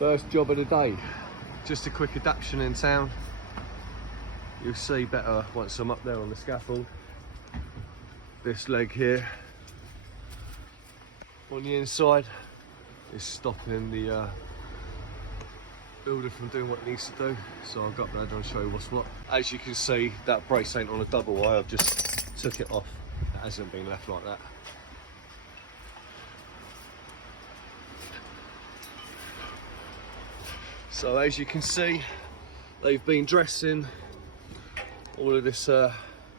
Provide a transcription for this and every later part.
First job of the day. Just a quick adaptation in town. You'll see better once I'm up there on the scaffold. This leg here on the inside is stopping the builder from doing what it needs to do. So I'll go up there and show you what's what. As you can see, that brace ain't on a double wire. I've just took it off. It hasn't been left like that. So as you can see, they've been dressing all of this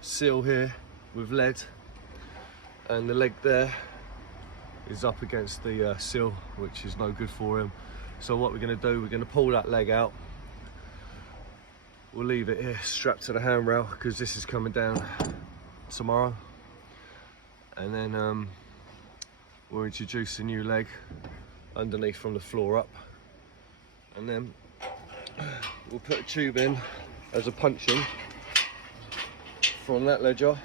seal here with lead, and the leg there is up against the seal, which is no good for him. So what we're going to do, we're going to pull that leg out. We'll leave it here strapped to the handrail because this is coming down tomorrow, and then we'll introduce a new leg underneath from the floor up, and then we'll put a tube in as a punching from that ledger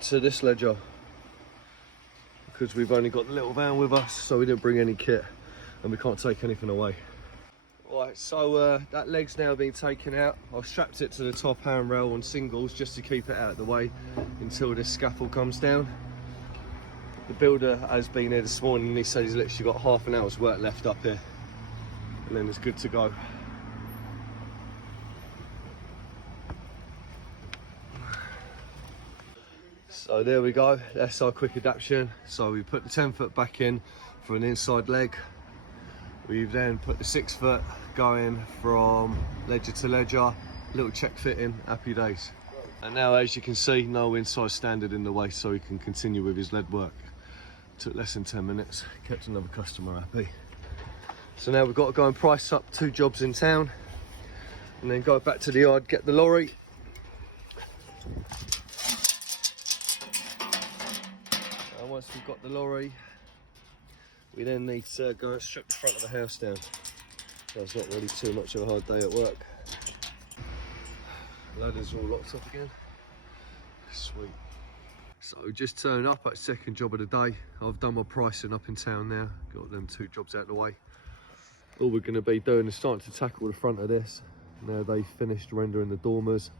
to this ledger, because we've only got the little van with us, so we didn't bring any kit and we can't take anything away. Right, so that leg's now been taken out. I've strapped it to the top handrail on singles just to keep it out of the way until this scaffold comes down. The builder has been here this morning and he said he's literally got half an hour's work left up here, and then it's good to go. So there we go, that's our quick adaptation. So we put the 10-foot back in for an inside leg. We've then put the 6-foot going from ledger to ledger, little check fitting, happy days. And now, as you can see, no inside standard in the way, so he can continue with his lead work. Took less than 10 minutes, kept another customer happy. So now we've got to go and price up 2 jobs in town, and then go back to the yard, get the lorry. And once we've got the lorry, we then need to go and strip the front of the house down. That's not really too much of a hard day at work. Ladders all locked up again. Sweet. So just turned up at second job of the day. I've done my pricing up in town now. Got them 2 jobs out of the way. All we're going to be doing is starting to tackle the front of this. Now they've finished rendering the dormers.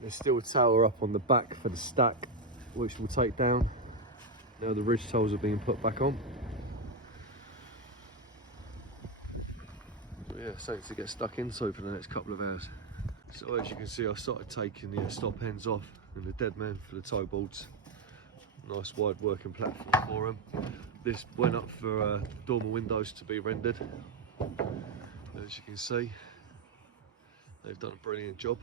There's still a tower up on the back for the stack, which we'll take down. Now the ridge tiles are being put back on. So yeah, something to get stuck into for the next couple of hours. So as you can see, I started taking the stop ends off and the dead men for the toe bolts. Nice wide working platform for them. This went up for dormer windows to be rendered. As you can see, they've done a brilliant job.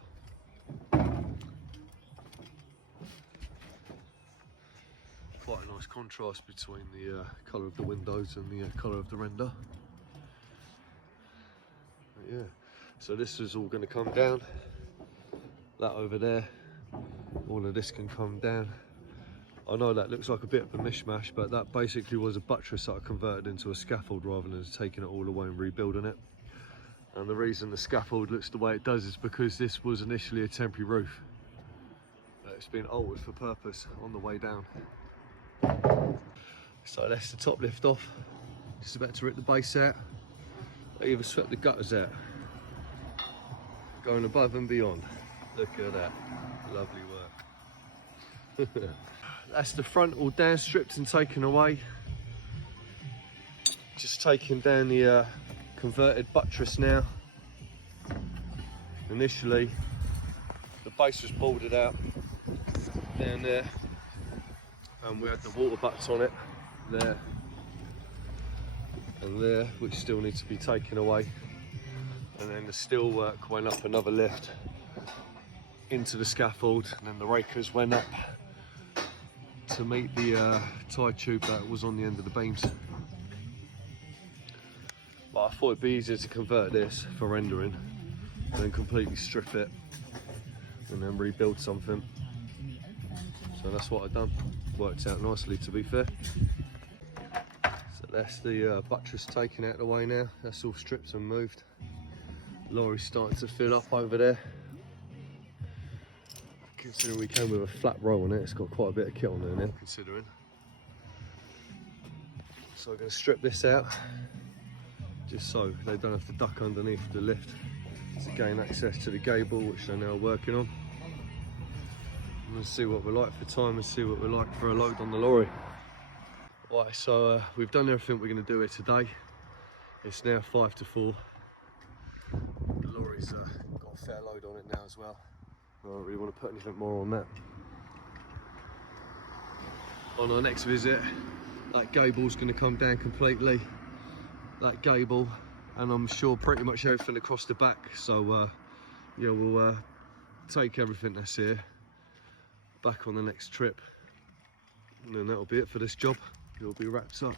Quite a nice contrast between the colour of the windows and the colour of the render. But yeah, so this is all going to come down. That over there, all of this can come down. I know that looks like a bit of a mishmash, but that basically was a buttress that I converted into a scaffold rather than taking it all away and rebuilding it. And the reason the scaffold looks the way it does is because this was initially a temporary roof. It's been altered for purpose on the way down. So that's the top lift off. Just about to rip the base out. I even swept the gutters out. Going above and beyond. Look at that. Lovely work. That's the front all down, stripped and taken away. Just taking down the converted buttress now. Initially, the base was boarded out down there, and we had the water butts on it there and there, which still need to be taken away. And then the steel work went up another lift into the scaffold, and then the rakers went up to meet the tie tube that was on the end of the beams. But I thought it'd be easier to convert this for rendering and then completely strip it and then rebuild something. So that's what I've done. Worked out nicely, to be fair. So that's the buttress taken out of the way now. That's all stripped and moved. Lorry's starting to fill up over there. Considering we came with a flat roll on it, it's got quite a bit of kit on there now, considering. So I'm going to strip this out, just so they don't have to duck underneath the lift to gain access to the gable, which they're now working on. And we'll see what we're like for time and see what we're like for a load on the lorry. Right, so we've done everything we're going to do here today. It's now 5 to 4. The lorry's got a fair load on it now as well. I don't really want to put anything more on that. On our next visit, that gable's going to come down completely. That gable, and I'm sure pretty much everything across the back. So yeah, we'll take everything that's here back on the next trip, and then that'll be it for this job. It'll be wrapped up.